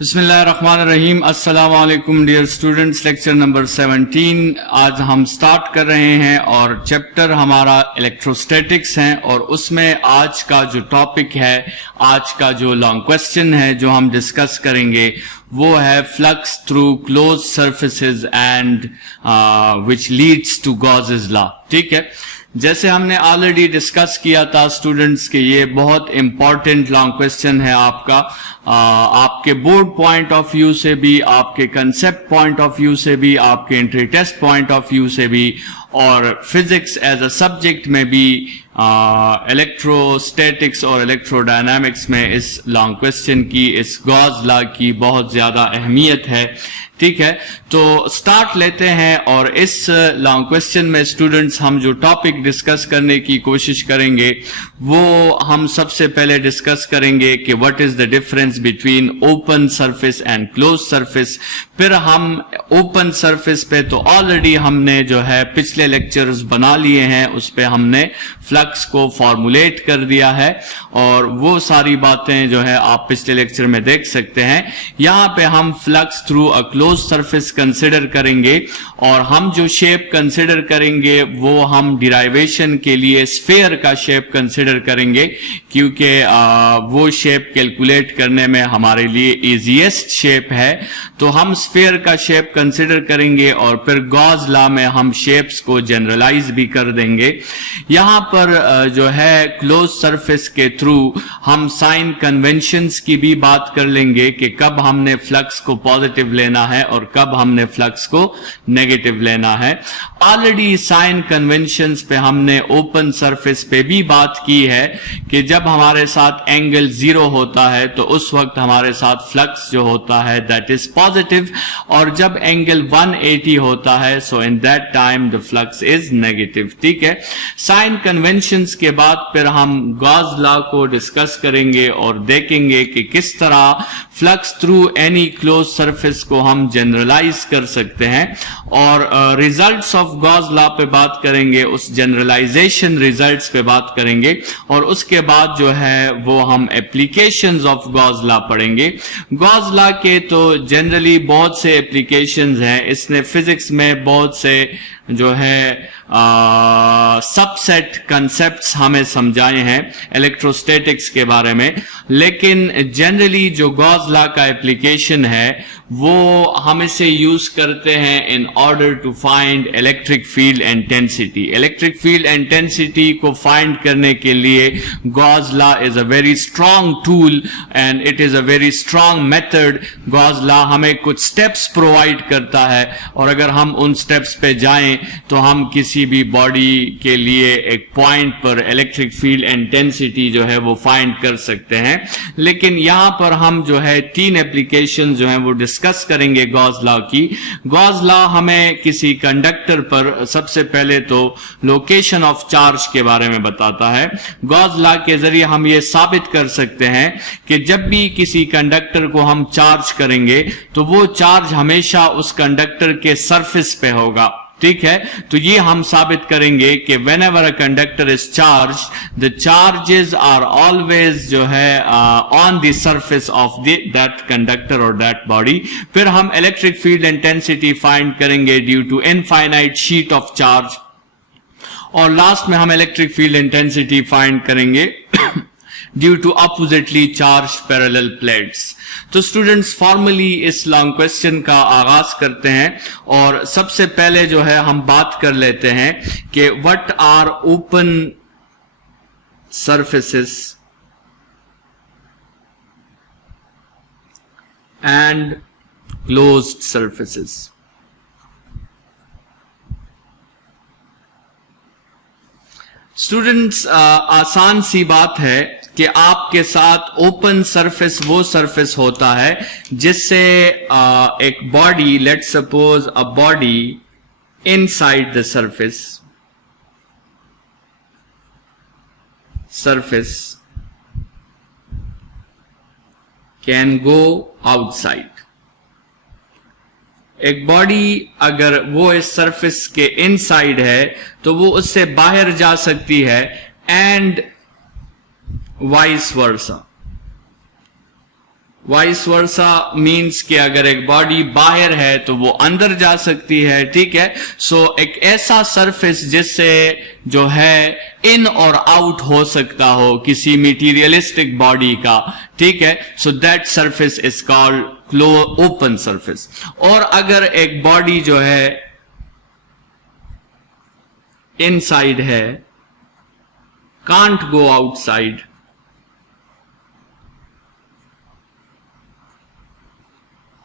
बिस्मिल्लाहिर्रहमानिर्रहीम। अस्सलाम वालेकुम डियर स्टूडेंट्स। लेक्चर नंबर 17 आज हम स्टार्ट कर रहे हैं और चैप्टर हमारा इलेक्ट्रोस्टैटिक्स है और उसमें आज का जो टॉपिक है, आज का जो लॉन्ग क्वेश्चन है जो हम डिस्कस करेंगे वो है flux through close surfaces and which leads to Gauss's law. ठीक है, जैसे हमने ऑलरेडी डिस्कस किया था स्टूडेंट्स के ये बहुत इंपॉर्टेंट लॉन्ग क्वेश्चन है आपका, आपके बोर्ड पॉइंट ऑफ व्यू से भी, आपके कंसेप्ट पॉइंट ऑफ व्यू से भी, आपके entry test point of view से भी और फिजिक्स एज अ सब्जेक्ट में भी, इलेक्ट्रोस्टैटिक्स और इलेक्ट्रोडायनामिक्स में इस लॉन्ग क्वेश्चन की, इस गॉस लॉ की बहुत ज्यादा अहमियत है। ठीक है, तो स्टार्ट लेते हैं और इस लॉन्ग क्वेश्चन में स्टूडेंट्स हम जो टॉपिक डिस्कस करने की कोशिश करेंगे वो हम सबसे पहले डिस्कस करेंगे कि what is the difference between open surface and close surface. फिर हम ओपन सरफेस पे तो ऑलरेडी हमने जो है पिछले लेक्चर्स बना लिए हैं, उस पे हमने फ्लक्स को फॉर्मुलेट कर दिया है और वो सारी बातें जो है आप पिछले लेक्चर में देख सकते हैं। यहाँ पे हम flux through a close surface consider करेंगे और हम जो शेप कंसिडर करेंगे वो हम डिराइवेशन के लिए स्फेयर का शेप कंसिडर करेंगे, क्योंकि वो शेप कैलकुलेट करने में हमारे लिए इजीएस्ट शेप है। तो हम स्फेयर का शेप कंसिडर करेंगे और फिर गॉस लॉ में हम शेप्स को जनरलाइज भी कर देंगे। यहां पर जो है क्लोज सरफेस के थ्रू हम साइन कन्वेंशंस की भी बात कर लेंगे कि कब हमने फ्लक्स को पॉजिटिव लेना है और कब हमने फ्लक्स को नेगेटिव लेना है। ऑलरेडी साइन कन्वेंशंस पे हमने ओपन सरफेस पे भी बात की है कि जब हमारे साथ एंगल 0 होता है तो उस वक्त हमारे साथ फ्लक्स जो होता है दैट इज पॉजिटिव, और जब एंगल 180 होता है so in that time the flux is negative. ठीक है, साइन कन्वेंशंस के बाद फिर हम गॉस लॉ को डिस्कस करेंगे और देखेंगे कि किस तरह flux through any close surface को हम जनरलाइज कर सकते हैं और रिजल्ट्स ऑफ गॉस लॉ पे बात करेंगे, उस जनरलाइजेशन रिजल्ट्स पे बात करेंगे और उसके बाद जो है वो हम एप्लीकेशंस ऑफ गॉस लॉ पढ़ेंगे। गॉस लॉ के तो जनरली बहुत से एप्लीकेशंस हैं, इसने फिजिक्स में बहुत से जो है सबसेट कंसेप्ट्स हमें समझाए हैं इलेक्ट्रोस्टैटिक्स के बारे में, लेकिन जनरली जो गॉस लॉ का एप्लीकेशन है वो हम इसे यूज करते हैं in order to find electric field intensity. Electric field intensity को फाइंड करने के लिए Gauss law is a very strong tool and it is a very strong method. Gauss law हमें कुछ स्टेप्स प्रोवाइड करता है और अगर हम उन स्टेप्स पे जाएं तो हम किसी भी बॉडी के लिए एक पॉइंट पर इलेक्ट्रिक फील्ड इंटेंसिटी जो है वो फाइंड कर सकते हैं। लेकिन यहां पर हम जो है 3 एप्लीकेशन जो है वो डिस्कस करेंगे गॉस लॉ की। गॉस लॉ हमें किसी कंडक्टर पर सबसे पहले तो लोकेशन ऑफ चार्ज के बारे में बताता है। गॉस लॉ के जरिए हम ये साबित कर सकते हैं कि जब भी किसी कंडक्टर को हम चार्ज करेंगे तो वो चार्ज हमेशा उस कंडक्टर के सरफेस पे होगा। ठीक है, तो ये हम साबित करेंगे कि whenever a conductor is charged, the charges are always जो है on the surface of that conductor or that body। फिर हम electric field intensity find करेंगे due to infinite sheet of charge और लास्ट में हम electric field intensity find करेंगे due to oppositely charge parallel plates. तो स्टूडेंट्स फॉर्मली इस long question का आगाज करते हैं और सबसे पहले जो है हम बात कर लेते हैं कि what are open surfaces and closed surfaces. Students आसान सी बात है कि आपके साथ ओपन सरफेस वो सरफेस होता है जिससे एक body, let's suppose a body inside the surface can go outside. एक बॉडी अगर वो इस सरफेस के इनसाइड है तो वो उससे बाहर जा सकती है and vice versa. Vice versa means कि अगर एक बॉडी बाहर है तो वो अंदर जा सकती है, ठीक है। सो एक ऐसा सरफेस जिससे जो है इन और आउट हो सकता हो किसी मटीरियलिस्टिक बॉडी का, ठीक है। So that surface is called open surface. और अगर एक बॉडी जो है इनसाइड है, can't go outside,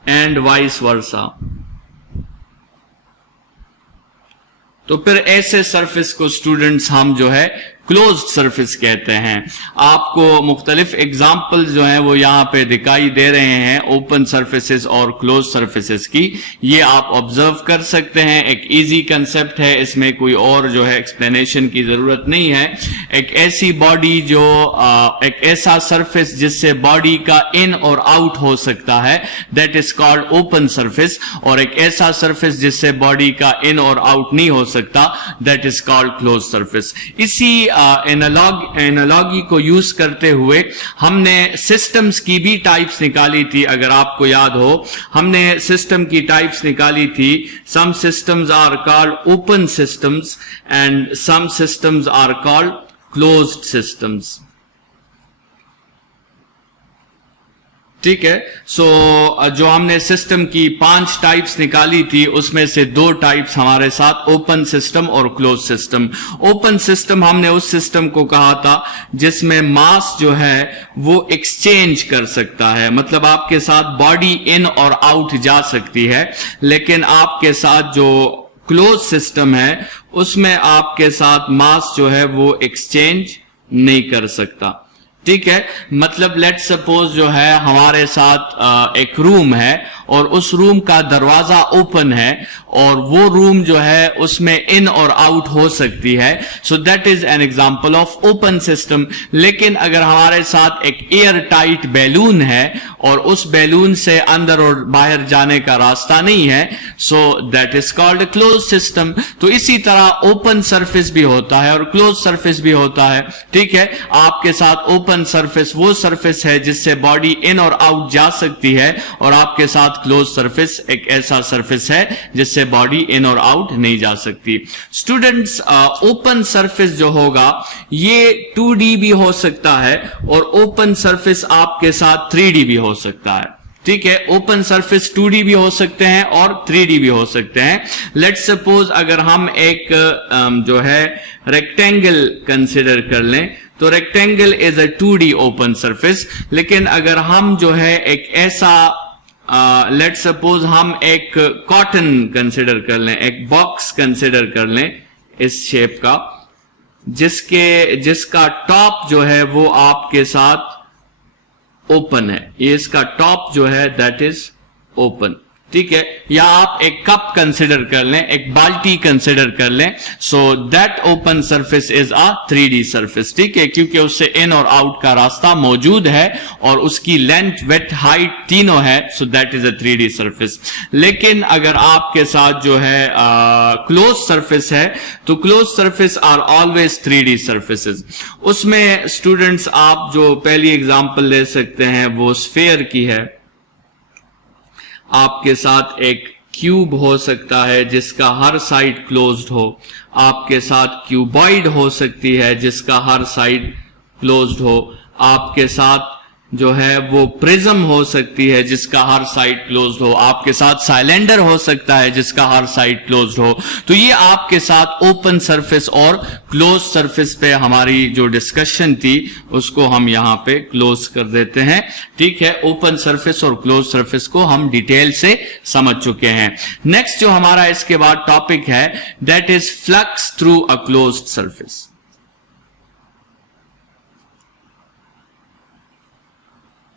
and vice versa, तो फिर ऐसे सरफेस को स्टूडेंट्स हम जो है क्लोज्ड सरफेस कहते हैं। आपको मुख्तलिफ एग्जाम्पल जो हैं वो यहाँ पे दिखाई दे रहे हैं ओपन सरफेसेस और क्लोज सरफेसेस की, ये आप ऑब्जर्व कर सकते हैं। एक इजी कंसेप्ट है, इसमें कोई और जो है एक्सप्लेनेशन की जरूरत नहीं है। एक ऐसी बॉडी जो एक ऐसा सरफेस जिससे बॉडी का इन और आउट हो सकता है, that is called open surface. और एक ऐसा सरफेस जिससे बॉडी का इन और आउट नहीं हो सकता, that is called close surface. इसी एनालॉगी को यूज करते हुए हमने सिस्टम्स की भी टाइप्स निकाली थी। अगर आपको याद हो, हमने सिस्टम की टाइप्स निकाली थी। Some systems are called open systems and some systems are called closed systems, ठीक है। सो जो हमने सिस्टम की 5 टाइप्स निकाली थी, उसमें से 2 टाइप्स हमारे साथ ओपन सिस्टम और क्लोज सिस्टम। ओपन सिस्टम हमने उस सिस्टम को कहा था जिसमें मास जो है वो एक्सचेंज कर सकता है, मतलब आपके साथ बॉडी इन और आउट जा सकती है, लेकिन आपके साथ जो क्लोज सिस्टम है उसमें आपके साथ मास जो है वो एक्सचेंज नहीं कर सकता, ठीक है। मतलब लेट सपोज जो है हमारे साथ एक रूम है और उस रूम का दरवाजा ओपन है और वो रूम जो है उसमें इन और आउट हो सकती है, so that is an example of open system. लेकिन अगर हमारे साथ एक एयर टाइट बैलून है और उस बैलून से अंदर और बाहर जाने का रास्ता नहीं है, so that is called close system. तो इसी तरह ओपन सरफेस भी होता है और क्लोज सरफेस भी होता है, ठीक है। आपके साथ ओपन सरफेस वो सरफेस है जिससे बॉडी इन और आउट जा सकती है, और आपके साथ क्लोज सरफेस एक ऐसा सरफेस है जिससे बॉडी इन और आउट नहीं जा सकती। स्टूडेंट्स, ओपन सरफेस जो होगा ये 2D भी हो सकता है और ओपन सरफेस आपके साथ 3D भी हो सकता है, ठीक है। ओपन सरफेस 2D भी हो सकते हैं और 3D भी हो सकते हैं। लेट्स सपोज अगर हम एक जो है रेक्टेंगल कंसिडर कर लें, तो rectangle is a 2D open surface. लेकिन अगर हम जो है एक ऐसा लेट्स सपोज हम एक कॉटन कंसिडर कर लें, एक बॉक्स कंसिडर कर लें इस शेप का, जिसका टॉप जो है वो आपके साथ ओपन है, ये इसका टॉप जो है दैट इज ओपन, ठीक है। या आप एक कप कंसिडर कर लें, एक बाल्टी कंसिडर कर लें, so that open surface is a 3D surface, ठीक है, क्योंकि उससे इन और आउट का रास्ता मौजूद है और उसकी लेंथ, विड्थ, हाइट तीनों है, so that is a 3D surface. लेकिन अगर आपके साथ जो है क्लोज सरफेस है, तो close surface are always 3D surfaces. उसमें स्टूडेंट्स आप जो पहली एग्जांपल ले सकते हैं वो स्फीयर की है। आपके साथ एक क्यूब हो सकता है जिसका हर साइड क्लोज्ड हो, आपके साथ क्यूबॉइड हो सकती है जिसका हर साइड क्लोज्ड हो, आपके साथ जो है वो प्रिज्म हो सकती है जिसका हर साइड क्लोज्ड हो, आपके साथ साइलेंडर हो सकता है जिसका हर साइड क्लोज्ड हो। तो ये आपके साथ ओपन सरफेस और क्लोज सरफेस पे हमारी जो डिस्कशन थी उसको हम यहां पे क्लोज कर देते हैं, ठीक है। ओपन सरफेस और क्लोज सरफेस को हम डिटेल से समझ चुके हैं। नेक्स्ट जो हमारा इसके बाद टॉपिक है that is flux through a closed surface.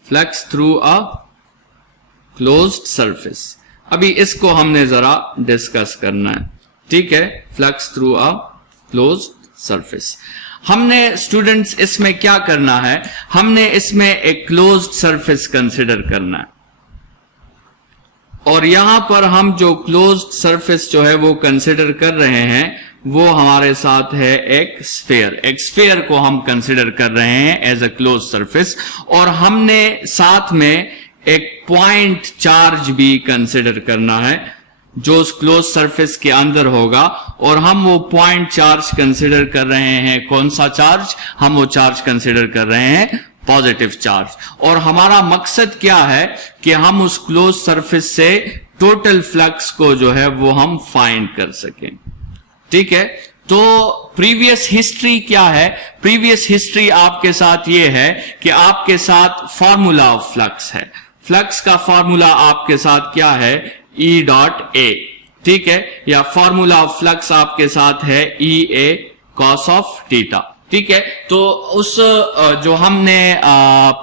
Flux through a closed surface, अभी इसको हमने जरा डिस्कस करना है, ठीक है। Flux through a closed surface, हमने स्टूडेंट्स इसमें क्या करना है, हमने इसमें एक क्लोज्ड सरफेस कंसिडर करना है, और यहां पर हम जो क्लोज्ड सरफेस जो है वो कंसिडर कर रहे हैं वो हमारे साथ है एक स्फीयर। एक स्फीयर को हम कंसिडर कर रहे हैं एज अ क्लोज सरफेस, और हमने साथ में एक पॉइंट चार्ज भी कंसिडर करना है जो उस क्लोज सरफेस के अंदर होगा, और हम वो पॉइंट चार्ज कंसिडर कर रहे हैं। कौन सा चार्ज? हम वो चार्ज कंसिडर कर रहे हैं पॉजिटिव चार्ज। और हमारा मकसद क्या है कि हम उस क्लोज सरफेस से टोटल फ्लक्स को जो है वो हम फाइंड कर सकें। ठीक है, तो प्रीवियस हिस्ट्री क्या है? प्रीवियस हिस्ट्री आपके साथ ये है कि आपके साथ फॉर्मूला ऑफ फ्लक्स है। फ्लक्स का फॉर्मूला आपके साथ क्या है? E dot A. ठीक है, या फॉर्मूला ऑफ फ्लक्स आपके साथ है EA cos ऑफ थीटा। ठीक है, तो उस जो हमने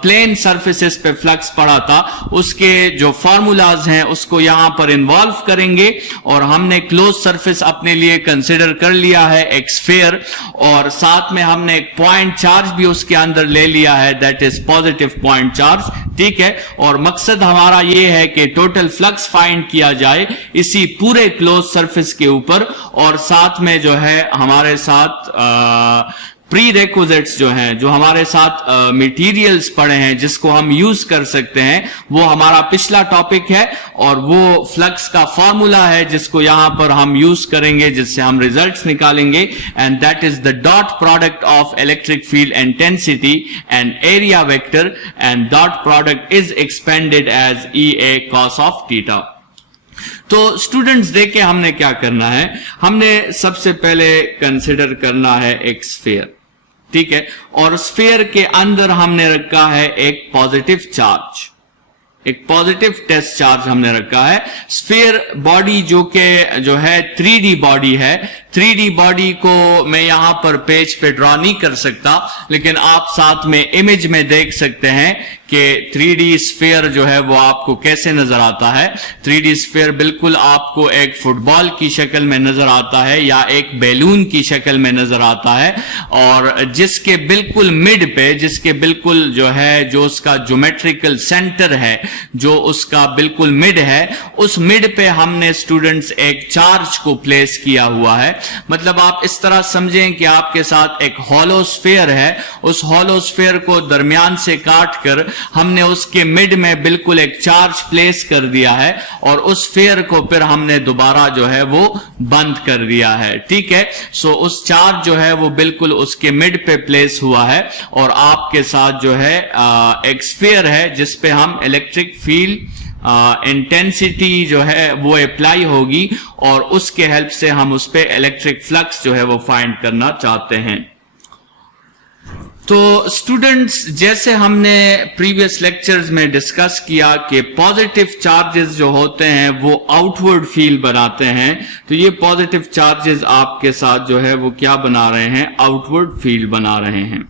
प्लेन सरफेसेस पे फ्लक्स पढ़ा था उसके जो फॉर्मूलाज हैं उसको यहां पर इन्वॉल्व करेंगे, और हमने क्लोज सरफेस अपने लिए कंसिडर कर लिया है एक स्फीयर, और साथ में हमने एक पॉइंट चार्ज भी उसके अंदर ले लिया है, that is positive point charge. ठीक है, और मकसद हमारा ये है कि टोटल फ्लक्स फाइंड किया जाए इसी पूरे क्लोज सरफेस के ऊपर, और साथ में जो है हमारे साथ प्री रेक्विजिट्स जो हैं, जो हमारे साथ मटेरियल्स पड़े हैं जिसको हम यूज कर सकते हैं, वो हमारा पिछला टॉपिक है, और वो फ्लक्स का फॉर्मूला है जिसको यहां पर हम यूज करेंगे, जिससे हम रिजल्ट्स निकालेंगे, and that is the dot product of electric field intensity and area vector, and dot product is expanded as EA cos of theta. तो स्टूडेंट्स देखे हमने क्या करना है, हमने सबसे पहले कंसिडर करना है एक स्फीयर। ठीक है, और स्फीयर के अंदर हमने रखा है एक पॉजिटिव चार्ज, एक पॉजिटिव टेस्ट चार्ज हमने रखा है। स्फीयर बॉडी जो है 3D बॉडी है। 3D बॉडी को मैं यहां पर पेज पे ड्रॉ नहीं कर सकता, लेकिन आप साथ में इमेज में देख सकते हैं कि 3D स्फीयर जो है वो आपको कैसे नजर आता है। 3D स्फीयर बिल्कुल आपको एक फुटबॉल की शक्ल में नजर आता है या एक बैलून की शक्ल में नजर आता है, और जिसके बिल्कुल मिड पे, जिसके बिल्कुल जो है जो उसका ज्योमेट्रिकल सेंटर है, जो उसका बिल्कुल मिड है, उस मिड पे हमने स्टूडेंट्स एक चार्ज को प्लेस किया हुआ है। मतलब आप इस तरह समझें कि आपके साथ एक हॉलो स्फीयर है, उस हॉलो स्फीयर को दरमियान से काट कर हमने उसके मिड में बिल्कुल एक चार्ज प्लेस कर दिया है, और उस स्फीयर को फिर हमने दोबारा जो है वो बंद कर दिया है। ठीक है, सो उस चार्ज जो है वो बिल्कुल उसके मिड पे प्लेस हुआ है, और आपके साथ जो है एक स्फीयर है जिस पे हम इलेक्ट्रिक फील्ड इंटेंसिटी जो है वो अप्लाई होगी, और उसके हेल्प से हम उस पे इलेक्ट्रिक फ्लक्स जो है वो फाइंड करना चाहते हैं। तो स्टूडेंट्स, जैसे हमने प्रीवियस लेक्चर्स में डिस्कस किया कि पॉजिटिव चार्जेस जो होते हैं वो आउटवर्ड फील्ड बनाते हैं, तो ये पॉजिटिव चार्जेस आपके साथ जो है वो क्या बना रहे हैं? आउटवर्ड फील्ड बना रहे हैं।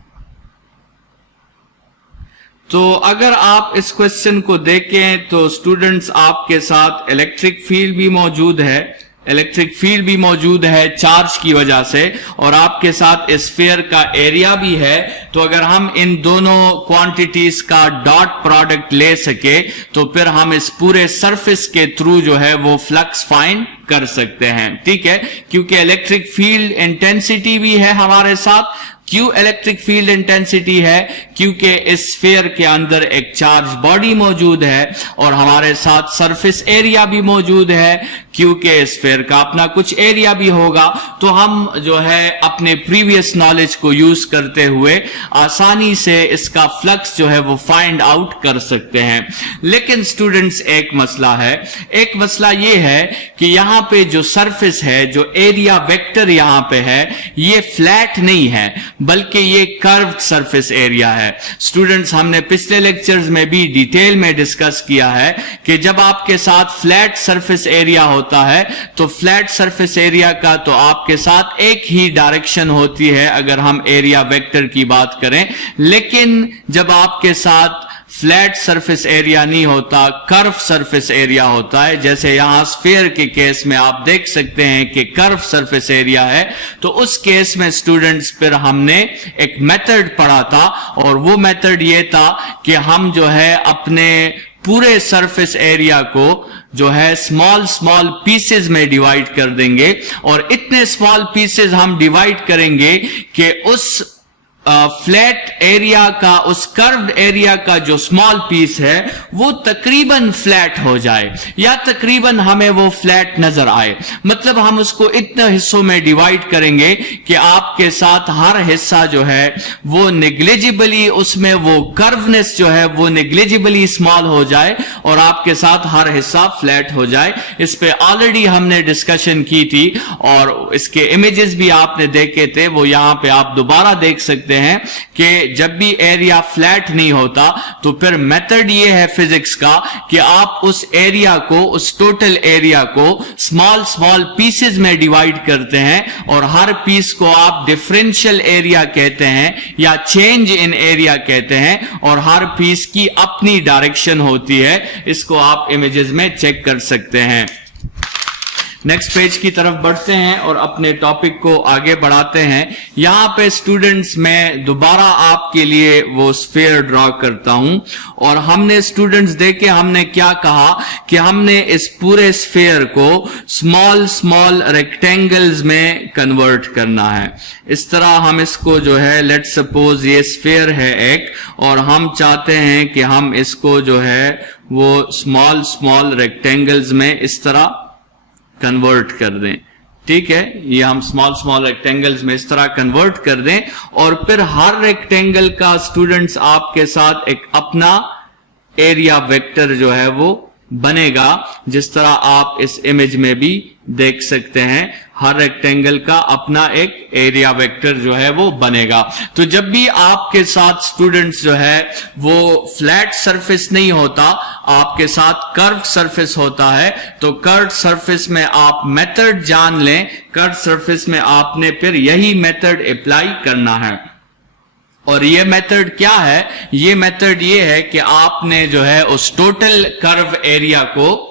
तो अगर आप इस क्वेश्चन को देखें तो स्टूडेंट्स आपके साथ इलेक्ट्रिक फील्ड भी मौजूद है, इलेक्ट्रिक फील्ड भी मौजूद है चार्ज की वजह से, और आपके साथ स्फीयर का एरिया भी है। तो अगर हम इन दोनों क्वांटिटीज का डॉट प्रोडक्ट ले सके तो फिर हम इस पूरे सरफेस के थ्रू जो है वो फ्लक्स फाइंड कर सकते हैं। ठीक है, क्योंकि इलेक्ट्रिक फील्ड इंटेंसिटी भी है हमारे साथ। क्यों इलेक्ट्रिक फील्ड इंटेंसिटी है? क्योंकि इस स्फीयर के अंदर एक चार्ज बॉडी मौजूद है, और हमारे साथ सरफेस एरिया भी मौजूद है, क्योंकि स्फीयर का अपना कुछ एरिया भी होगा। तो हम जो है अपने प्रीवियस नॉलेज को यूज करते हुए आसानी से इसका फ्लक्स जो है वो फाइंड आउट कर सकते हैं। लेकिन स्टूडेंट्स एक मसला है, एक मसला ये है कि यहां पे जो सरफेस है, जो एरिया वेक्टर यहां पे है, ये फ्लैट नहीं है, बल्कि ये कर्व्ड सरफेस एरिया है। स्टूडेंट्स, हमने पिछले लेक्चर्स में भी डिटेल में डिस्कस किया है कि जब आपके साथ फ्लैट सरफेस एरिया होता है तो फ्लैट सरफेस एरिया का तो आपके साथ एक ही डायरेक्शन होती है अगर हम एरिया वेक्टर की बात करें। लेकिन जब आपके साथ फ्लैट सरफेस एरिया नहीं होता, कर्व सरफेस एरिया होता है, जैसे यहां स्फीयर के केस में आप देख सकते हैं कि कर्व सरफेस एरिया है, तो उस केस में स्टूडेंट्स फिर हमने एक मेथड पढ़ा था, और वो मेथड ये था कि हम जो है अपने पूरे सरफेस एरिया को जो है स्मॉल स्मॉल पीसेस में डिवाइड कर देंगे, और इतने स्मॉल पीसेस हम डिवाइड करेंगे कि उस फ्लैट एरिया का, उस कर्व्ड एरिया का जो स्मॉल पीस है वो तकरीबन फ्लैट हो जाए या तकरीबन हमें वो फ्लैट नजर आए। मतलब हम उसको इतने हिस्सों में डिवाइड करेंगे कि आपके साथ हर हिस्सा जो है वो नेग्लिजिबली, उसमें वो कर्वनेस जो है वो नेग्लिजिबली स्मॉल हो जाए और आपके साथ हर हिस्सा फ्लैट हो जाए। इस पे ऑलरेडी हमने डिस्कशन की थी और इसके इमेजेस भी आपने देखे थे, वो यहां पे आप दोबारा देख सकते हैं कि जब भी एरिया फ्लैट नहीं होता तो फिर मेथड ये है फिजिक्स का कि आप उस एरिया को, उस टोटल एरिया को स्मॉल स्मॉल पीसेस में डिवाइड करते हैं और हर पीस को आप डिफरेंशियल एरिया कहते हैं या चेंज इन एरिया कहते हैं और हर पीस की अपनी डायरेक्शन होती है। इसको आप इमेजेस में चेक कर सकते हैं। नेक्स्ट पेज की तरफ बढ़ते हैं और अपने टॉपिक को आगे बढ़ाते हैं। यहां पे स्टूडेंट्स मैं दोबारा आपके लिए वो स्फीयर ड्रॉ करता हूं और हमने स्टूडेंट्स देखे हमने क्या कहा कि हमने इस पूरे स्फीयर को स्मॉल स्मॉल रेक्टेंगल्स में कन्वर्ट करना है। इस तरह हम इसको जो है, लेट्स सपोज ये स्फीयर है एक और हम चाहते हैं कि हम इसको जो है वो स्मॉल स्मॉल रेक्टेंगल्स में इस तरह कन्वर्ट कर दें। ठीक है, ये हम स्मॉल स्मॉल रेक्टेंगल्स में इस तरह कन्वर्ट कर दें और फिर हर रेक्टेंगल का स्टूडेंट्स आपके साथ एक अपना एरिया वेक्टर जो है वो बनेगा, जिस तरह आप इस इमेज में भी देख सकते हैं। हर रेक्टेंगल का अपना एक एरिया वेक्टर जो है वो बनेगा। तो जब भी आपके साथ स्टूडेंट्स जो है वो फ्लैट सरफेस नहीं होता, आपके साथ कर्व सरफेस होता है, तो कर्व सरफेस में आप मेथड जान लें। कर्व सरफेस में आपने फिर यही मेथड अप्लाई करना है और ये मेथड क्या है? ये मेथड ये है कि आपने जो है उस टोटल कर्व एरिया को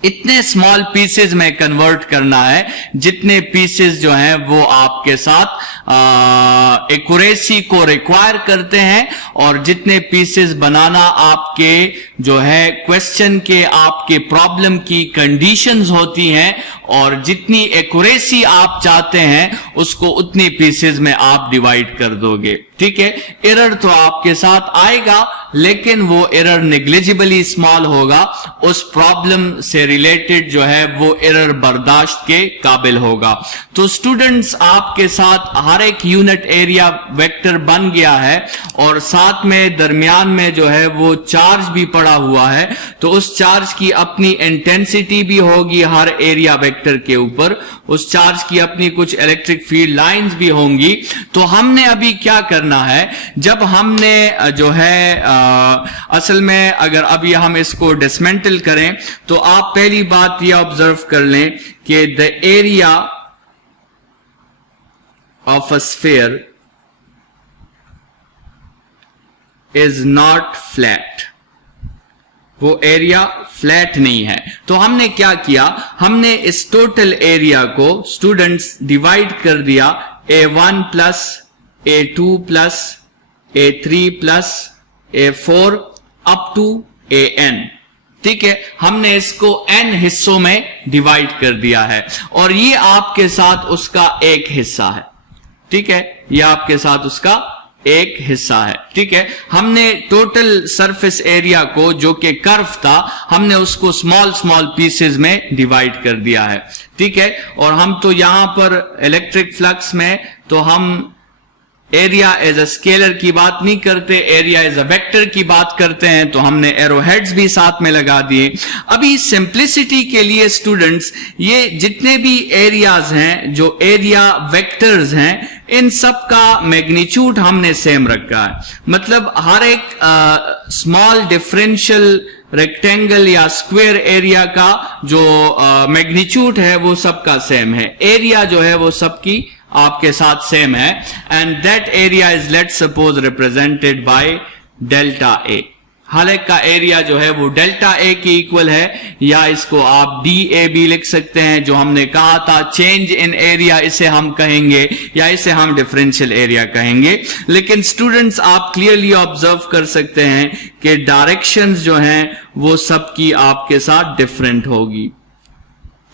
इतने स्मॉल पीसेस में कन्वर्ट करना है जितने पीसेस जो हैं वो आपके साथ एक्यूरेसी को रिक्वायर करते हैं और जितने पीसेस बनाना आपके जो है क्वेश्चन के, आपके प्रॉब्लम की कंडीशंस होती हैं और जितनी एक्यूरेसी आप चाहते हैं उसको उतनी पीसेस में आप डिवाइड कर दोगे। ठीक है, एरर तो आपके साथ आएगा लेकिन वो एरर नेग्लिजिबली स्मॉल होगा, उस प्रॉब्लम से रिलेटेड जो है वो एरर बर्दाश्त के काबिल होगा। तो स्टूडेंट्स आपके साथ हर एक यूनिट एरिया वेक्टर बन गया है और साथ में दरमियान में जो है वो चार्ज भी पड़ा हुआ है, तो उस चार्ज की अपनी इंटेंसिटी भी होगी हर एरिया वेक्टर के ऊपर, उस चार्ज की अपनी कुछ इलेक्ट्रिक फील्ड लाइंस भी होंगी। तो हमने अभी क्या करना है, जब हमने जो है असल में अगर अभी हम इसको डिसमेंटल करें तो आप पहली बात यह ऑब्जर्व कर लें कि the area of a sphere is not flat, वो एरिया फ्लैट नहीं है। तो हमने क्या किया, हमने इस टोटल एरिया को स्टूडेंट्स डिवाइड कर दिया A1 plus A2 plus A3 plus A4 up to AN। ठीक है, हमने इसको n हिस्सों में डिवाइड कर दिया है और ये आपके साथ उसका एक हिस्सा है। ठीक है, ये आपके साथ उसका एक हिस्सा है। ठीक है, हमने टोटल सरफेस एरिया को जो कि कर्व था, हमने उसको स्मॉल स्मॉल पीसेस में डिवाइड कर दिया है। ठीक है, और हम तो यहां पर इलेक्ट्रिक फ्लक्स में तो हम एरिया एज अ स्केलर की बात नहीं करते, एरिया एज अ वेक्टर की बात करते हैं, तो हमने एरो हेड्स भी साथ में लगा दिए। अभी सिंप्लिसिटी के लिए स्टूडेंट्स ये जितने भी एरियाज हैं, जो एरिया वेक्टर्स हैं, इन सब का मैग्नीट्यूड हमने सेम रखा है। मतलब हर एक स्मॉल डिफरेंशियल रेक्टेंगल या स्क्वायर एरिया का जो मैग्नीट्यूड है वो सबका सेम है, एरिया जो है वो सबकी आपके साथ सेम है। And that area is let's suppose represented by delta A. हर एक का एरिया जो है वो डेल्टा ए की इक्वल है, या इसको आप DA भी लिख सकते हैं, जो हमने कहा था चेंज इन एरिया इसे हम कहेंगे या इसे हम डिफरेंशियल एरिया कहेंगे। लेकिन स्टूडेंट्स आप क्लियरली ऑब्जर्व कर सकते हैं कि डायरेक्शंस जो हैं वो सबकी आपके साथ डिफरेंट होगी।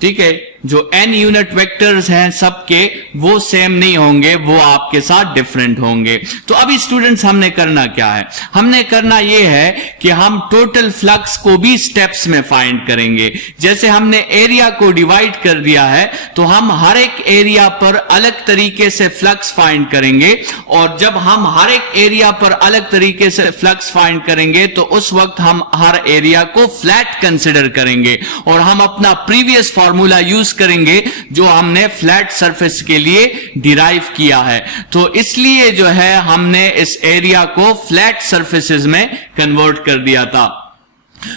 ठीक है, जो n यूनिट वेक्टर्स हैं सबके वो सेम नहीं होंगे, वो आपके साथ डिफरेंट होंगे। तो अभी स्टूडेंट्स हमने करना क्या है, हमने करना ये है कि हम टोटल फ्लक्स को भी स्टेप्स में फाइंड करेंगे। जैसे हमने एरिया को डिवाइड कर दिया है तो हम हर एक एरिया पर अलग तरीके से फ्लक्स फाइंड करेंगे, और जब हम हर एक एरिया पर अलग तरीके से फ्लक्स फाइंड करेंगे तो उस वक्त हम हर एरिया को फ्लैट कंसिडर करेंगे और हम अपना प्रीवियस फॉर्मूला यूज करेंगे जो हमने फ्लैट सरफेस के लिए डिराइव किया है। तो इसलिए जो है हमने इस एरिया को फ्लैट सरफेसेस में कन्वर्ट कर दिया था।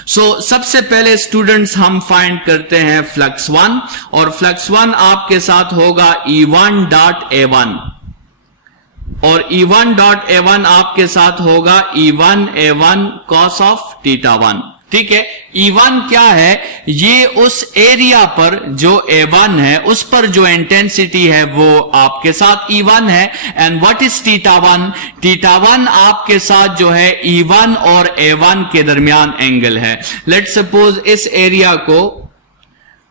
सबसे पहले स्टूडेंट्स हम फाइंड करते हैं फ्लक्स 1, और फ्लक्स 1 आपके साथ होगा E1 डॉट A1, और E1 डॉट A1 आपके साथ होगा E1 A1 cos ऑफ θ1। ठीक है, E1 क्या है, ये उस एरिया पर जो A1 है उस पर जो इंटेंसिटी है वो आपके साथ E1 है। एंड व्हाट इज θ1, θ1 आपके साथ जो है E1 और A1 के दरमियान एंगल है। लेट्स सपोज इस एरिया को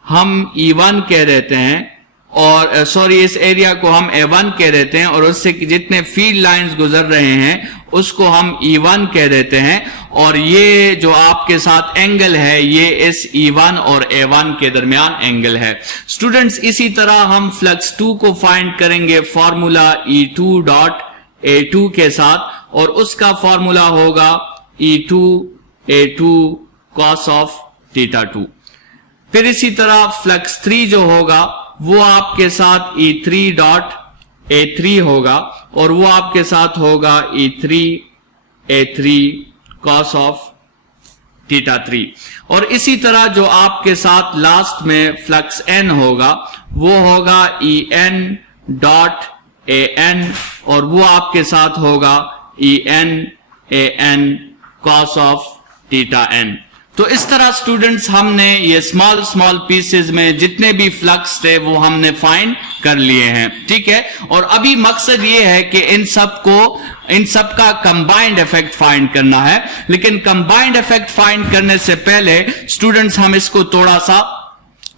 हम E1 कह देते हैं, और इस एरिया को हम A1 कह देते हैं, और उससे जितने फील्ड लाइंस गुजर रहे हैं उसको हम E1 कह देते हैं, और ये जो आपके साथ एंगल है ये इस E1 और A1 के दरमियान एंगल है। स्टूडेंट्स इसी तरह हम फ्लक्स 2 को फाइंड करेंगे फॉर्मूला E2 डॉट A2 के साथ, और उसका फॉर्मूला होगा E2 A2 cos ऑफ θ2। फिर इसी तरह फ्लक्स 3 जो होगा वो आपके साथ E3 डॉट A3 होगा, और वो आपके साथ होगा E3 A3 cos ऑफ θ3। और इसी तरह जो आपके साथ लास्ट में फ्लक्स n होगा वो होगा En डॉट An, और वो आपके साथ होगा En An cos of θn। तो इस तरह स्टूडेंट्स हमने ये स्मॉल स्मॉल पीसेस में जितने भी फ्लक्स थे वो हमने फाइंड कर लिए हैं। ठीक है, और अभी मकसद ये है कि इन सब का कंबाइंड इफेक्ट फाइंड करना है। लेकिन कंबाइंड इफेक्ट फाइंड करने से पहले स्टूडेंट्स हम इसको थोड़ा सा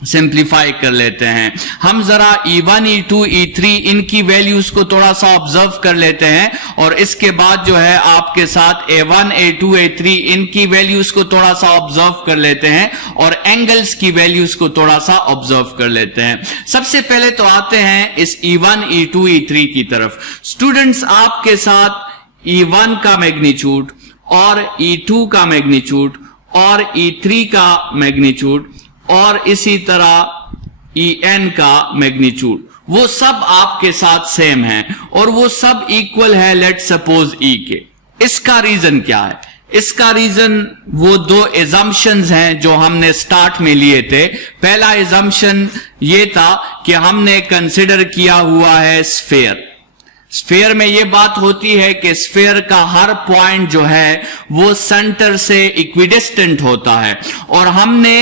सिंप्लीफाई कर लेते हैं। हम जरा E1 E2 E3 इनकी वैल्यूज को थोड़ा सा ऑब्जर्व कर लेते हैं, और इसके बाद जो है आपके साथ A1 A2 A3 इनकी वैल्यूज को थोड़ा सा ऑब्जर्व कर लेते हैं, और एंगल्स की वैल्यूज को थोड़ा सा ऑब्जर्व कर लेते हैं। सबसे पहले तो आते हैं इस E1 E2 E3 की तरफ। स्टूडेंट्स आपके साथ E1 का मैग्नीट्यूड और E2 का मैग्नीट्यूड और E3 का मैग्नीट्यूड और इसी तरह En का मैग्नीट्यूड वो सब आपके साथ सेम है, और वो सब इक्वल है लेट्स सपोज E के। इसका रीजन क्या है? इसका रीजन वो दो एजम्पशंस हैं जो हमने स्टार्ट में लिए थे। पहला एजम्पशन ये था कि हमने कंसिडर किया हुआ है स्फेयर। स्फेयर में ये बात होती है कि स्फेयर का हर पॉइंट जो है वो सेंटर से इक्विडिस्टेंट होता है, और हमने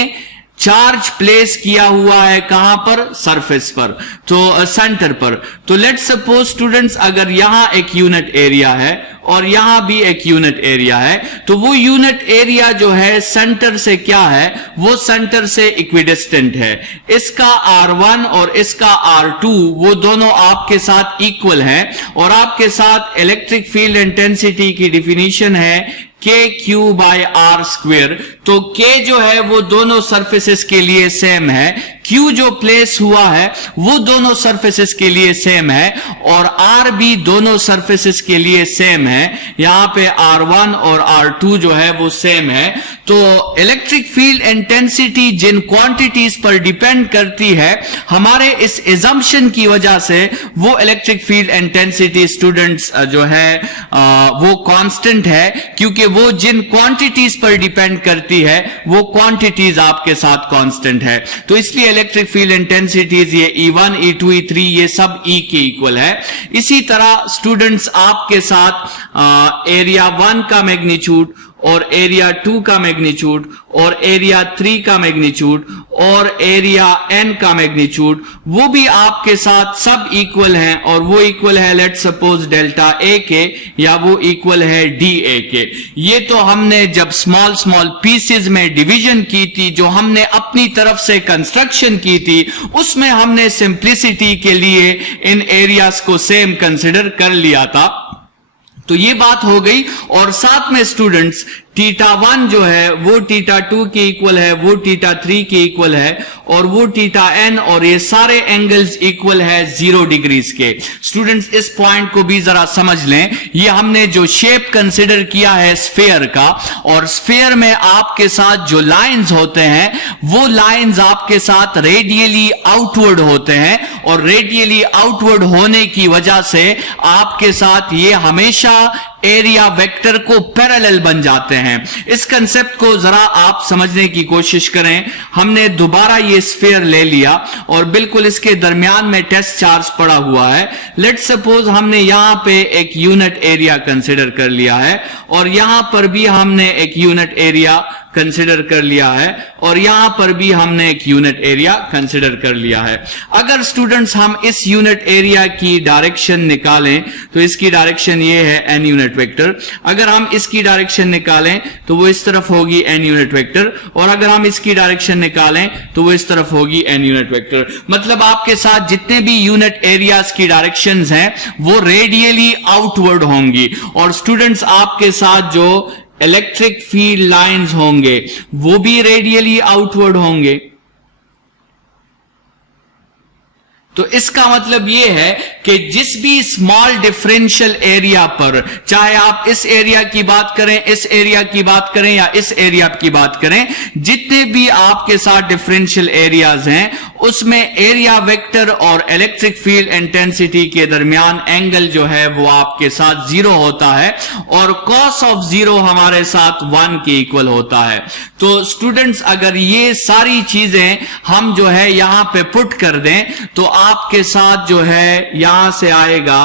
चार्ज प्लेस किया हुआ है कहां पर? सरफेस पर, तो सेंटर पर। तो लेट्स सपोज स्टूडेंट्स अगर यहां एक यूनिट एरिया है और यहां भी एक यूनिट एरिया है, तो वो यूनिट एरिया जो है सेंटर से क्या है? वो सेंटर से इक्विडिस्टेंट है। इसका R1 और इसका R2 वो दोनों आपके साथ इक्वल है, और आपके साथ इलेक्ट्रिक फील्ड इंटेंसिटी की डिफिनीशन है KQ बाय R स्क्वेयर। तो K जो है वो दोनों सरफेसेस के लिए सेम है, Q जो प्लेस हुआ है वो दोनों सरफेसेस के लिए सेम है, और R भी दोनों सरफेसेस के लिए सेम है। यहां पे R1 और R2 जो है वो सेम है। तो इलेक्ट्रिक फील्ड इंटेंसिटी जिन क्वांटिटीज पर डिपेंड करती है, हमारे इस एजम्पशन की वजह से वो इलेक्ट्रिक फील्ड इंटेंसिटी स्टूडेंट्स जो है वो कांस्टेंट है, क्योंकि वो जिन क्वांटिटीज पर डिपेंड करती है वो क्वांटिटीज आपके साथ कांस्टेंट है। तो इसलिए इलेक्ट्रिक फील्ड इंटेंसिटीज ये E1 E2 E3 ये सब E के इक्वल है। इसी तरह स्टूडेंट्स आपके साथ एरिया 1 का मैग्नीट्यूड और एरिया 2 का मैग्नीट्यूड और एरिया 3 का मैग्नीट्यूड और एरिया n का मैग्नीट्यूड, वो भी आपके साथ सब इक्वल हैं और वो इक्वल है लेट सपोज डेल्टा ए के, या वो इक्वल है डी ए के। ये तो हमने जब स्मॉल स्मॉल पीसेस में डिवीजन की थी, जो हमने अपनी तरफ से कंस्ट्रक्शन की थी, उसमें हमने सिंप्लिसिटी के लिए इन एरियाज को सेम कंसिडर कर लिया था। तो ये बात हो गई। और साथ में स्टूडेंट्स थीटा 1 जो है वो थीटा 2 के इक्वल है, वो थीटा 3 के इक्वल है, और वो थीटा n, और ये सारे एंगल्स इक्वल है 0 डिग्रीज के। स्टूडेंट्स इस पॉइंट को भी जरा समझ लें। ये हमने जो शेप कंसिडर किया है स्फीयर का, और स्फीयर में आपके साथ जो लाइंस होते हैं वो लाइंस आपके साथ रेडियली आउटवर्ड होते हैं, और रेडियली आउटवर्ड होने की वजह से आपके साथ ये हमेशा एरिया वेक्टर को पैरेलल बन जाते हैं। इस कंसेप्ट को जरा आप समझने की कोशिश करें। हमने दोबारा ये स्फीयर ले लिया और बिल्कुल इसके दरमियान में टेस्ट चार्ज पड़ा हुआ है। लेट्स सपोज हमने यहां पे एक यूनिट एरिया कंसिडर कर लिया है, और यहां पर भी हमने एक यूनिट एरिया कंसिडर कर लिया है, और यहां पर भी हमने एक यूनिट एरिया कंसिडर कर लिया है। अगर स्टूडेंट्स हम इस यूनिट एरिया की डायरेक्शन निकालें तो इसकी डायरेक्शन ये है n यूनिट वेक्टर। अगर हम इसकी डायरेक्शन निकालें तो वो इस तरफ होगी n यूनिट वेक्टर, और अगर हम इसकी डायरेक्शन निकालें तो वो इस तरफ होगी n यूनिट वेक्टर। मतलब आपके साथ जितने भी यूनिट एरियाज की डायरेक्शंस हैं वो रेडियली आउटवर्ड होंगी, और स्टूडेंट्स आपके साथ जो इलेक्ट्रिक फील्ड लाइंस होंगे वो भी रेडियली आउटवर्ड होंगे। तो इसका मतलब यह है कि जिस भी स्मॉल डिफरेंशियल एरिया पर, चाहे आप इस एरिया की बात करें, इस एरिया की बात करें या इस एरिया की बात करें, जितने भी आपके साथ डिफरेंशियल एरियाज हैं उसमें एरिया वेक्टर और इलेक्ट्रिक फील्ड इंटेंसिटी के दरमियान एंगल जो है वो आपके साथ 0 होता है, और कॉस ऑफ 0 हमारे साथ 1 के इक्वल होता है। तो स्टूडेंट्स अगर ये सारी चीजें हम जो है यहां पे पुट कर दें तो आपके साथ जो है यहां से आएगा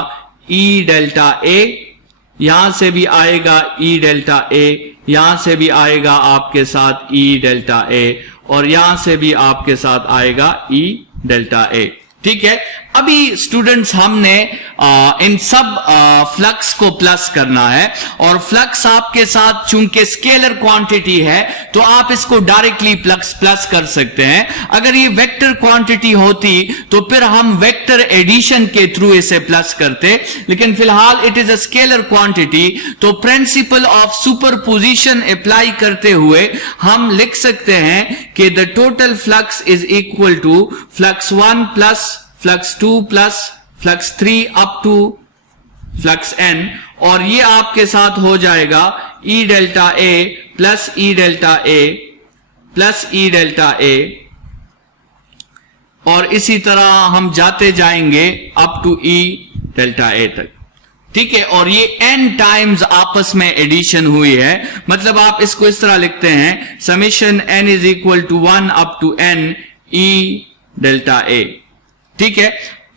E डेल्टा ए, यहां से भी आएगा E डेल्टा ए, यहां से भी आएगा आपके साथ E डेल्टा ए, और यहां से भी आपके साथ आएगा E डेल्टा ए। ठीक है। अभी स्टूडेंट्स हमने इन सब फ्लक्स को प्लस करना है, और फ्लक्स आपके साथ चूंकि स्केलर क्वांटिटी है तो आप इसको डायरेक्टली प्लस कर सकते हैं। अगर ये वेक्टर क्वांटिटी होती तो फिर हम वेक्टर एडिशन के थ्रू इसे प्लस करते, लेकिन फिलहाल it is a scalar quantity, तो प्रिंसिपल ऑफ सुपरपोजिशन अप्लाई करते हुए हम लिख सकते हैं कि the total flux is equal to flux 1 plus flux 2 plus flux 3 up to flux n, और ये आपके साथ हो जाएगा E delta A plus E delta A plus E delta A, और इसी तरह हम जाते जाएंगे अप टू E डेल्टा ए तक। ठीक है। और ये n टाइम्स आपस में एडिशन हुई है, मतलब आप इसको इस तरह लिखते हैं summation n is equal to 1 up to n E delta A. ठीक है।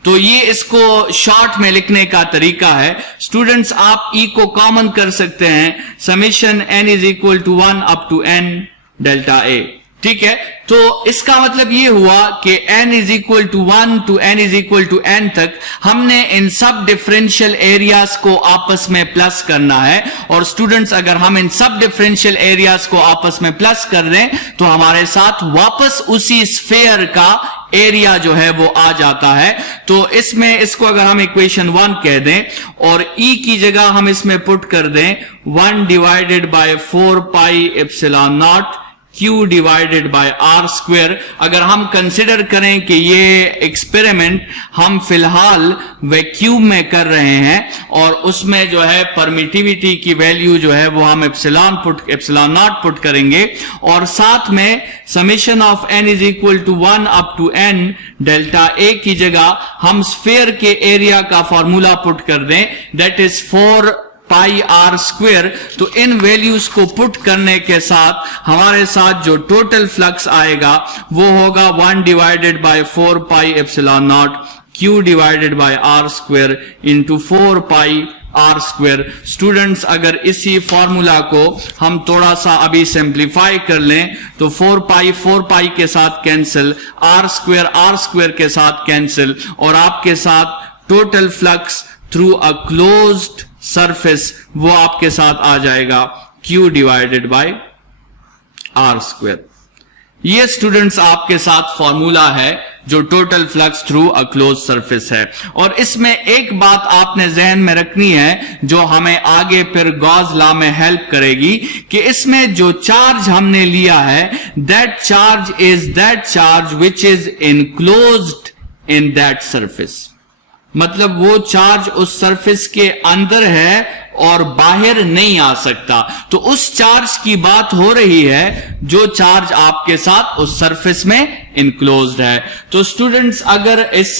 तो ये इसको शॉर्ट में लिखने का तरीका है। स्टूडेंट्स आप E को कॉमन कर सकते हैं, summation n is equal to 1 up to n delta A. ठीक है। तो इसका मतलब ये हुआ कि n is equal to 1 to n is equal to n तक हमने इन सब डिफरेंशियल एरियाज को आपस में प्लस करना है। और स्टूडेंट्स अगर हम इन सब डिफरेंशियल एरियाज को आपस में प्लस कर दें तो हमारे साथ वापस उसी स्फीयर का एरिया जो है वो आ जाता है। तो इसमें इसको अगर हम इक्वेशन 1 कह दें और E की जगह हम इसमें पुट कर दें 1 divided by 4 pi epsilon naught Q divided by R square. अगर हम कंसिडर करें कि ये एक्सपेरिमेंट हम फिलहाल वैक्यूम में कर रहे हैं और उसमें जो है परमिटिविटी की वैल्यू जो है वो हम एप्सिलॉन नॉट पुट करेंगे, और साथ में summation of n is equal to 1 up to n delta a की जगह हम स्फीयर के एरिया का फॉर्मूला पुट कर दें, that is 4 pi R square. तो इन वैल्यूज को पुट करने के साथ हमारे साथ जो टोटल फ्लक्स आएगा वो होगा 1 divided by 4 pi epsilon naught Q divided by R square into 4 pi R square. Students अगर इसी फॉर्मूला को हम थोड़ा सा अभी सिंप्लीफाई कर लें तो 4 पाई के साथ कैंसिल, आर स्क्वायर के साथ कैंसिल, और आपके साथ total flux through a closed surface वो आपके साथ आ जाएगा Q divided by R square. ये स्टूडेंट्स आपके साथ फॉर्मूला है जो total flux through a close surface है। और इसमें एक बात आपने जहन में रखनी है जो हमें आगे फिर गॉस लॉ में हेल्प करेगी कि इसमें जो चार्ज हमने लिया है that charge is that charge which is enclosed in that surface. मतलब वो चार्ज उस सरफेस के अंदर है और बाहर नहीं आ सकता। तो उस चार्ज की बात हो रही है जो चार्ज आपके साथ उस सरफेस में इनक्लोज्ड है। तो स्टूडेंट्स अगर इस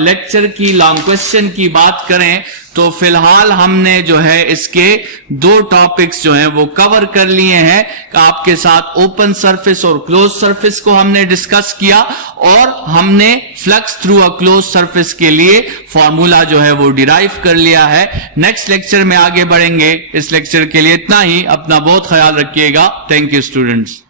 लेक्चर की लॉन्ग क्वेश्चन की बात करें तो फिलहाल हमने जो है इसके 2 टॉपिक्स जो हैं वो कवर कर लिए हैं। आपके साथ ओपन सरफेस और क्लोज सरफेस को हमने डिस्कस किया और हमने flux through a close surface के लिए फॉर्मूला जो है वो डिराइव कर लिया है। नेक्स्ट लेक्चर में आगे बढ़ेंगे। इस लेक्चर के लिए इतना ही। अपना बहुत ख्याल रखिएगा। Thank you students.